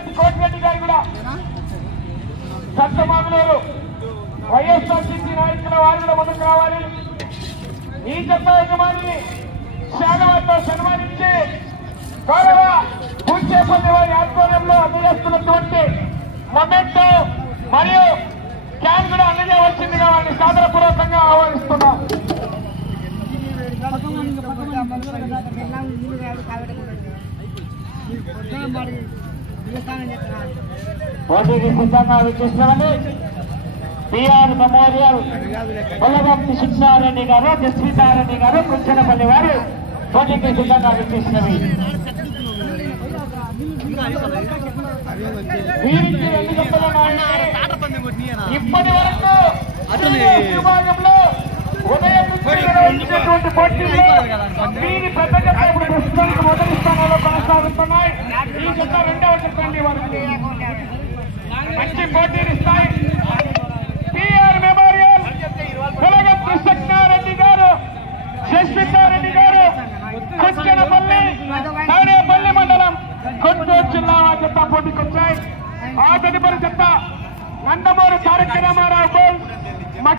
కోటిరెడ్డి గారు కూడా సంతమాగులూరు వైఎస్ఆర్సీపీ నాయకుల వారు కూడా ముందుకు రావాలి. ఈ జత యజమాని శాలవారితో సన్మానించి గౌరవ పూచేపల్లి వారి ఆధ్వర్యంలో అందజేస్తున్నటువంటి మొమెంటో మరియు క్యాన్ కూడా అందజేయవలసిందిగా వారిని సాదరపూర్వకంగా ఆహ్వానిస్తున్నాం. పోటీకి సిద్ధంగా విచ్చేసినవని బిఆర్ మెమోరియల్ పొలగంటి శిక్షారెడ్డి గారు, జస్మితారెడ్డి గారు, కుంచనపల్లి వారు పోటీకి సిద్ధంగా విచ్చేసినవి. వీరికి 2 గంటల ఇప్పటి వరకు విభాగంలో ఉదయం నుంచి పోటీల్లో వీరి పెద్ద జత ఇప్పుడు ప్రస్తుతానికి మొదటి స్థానంలో కొనసాగుతున్నాయి. ఈ జత 2వ జత అండి. వారికి మంచి పోటీనిస్తాయి. పిఆర్ మెమోరియల్ పొలగంటి శిక్షారెడ్డి గారు, జస్మితారెడ్డి గారు, కుంచనపల్లి తాడేపల్లి మండలం గుంటూరు జిల్లా జత పోటీకొచ్చాయి. ఆ తదుపరి జత నందమూరి తారక రామారావు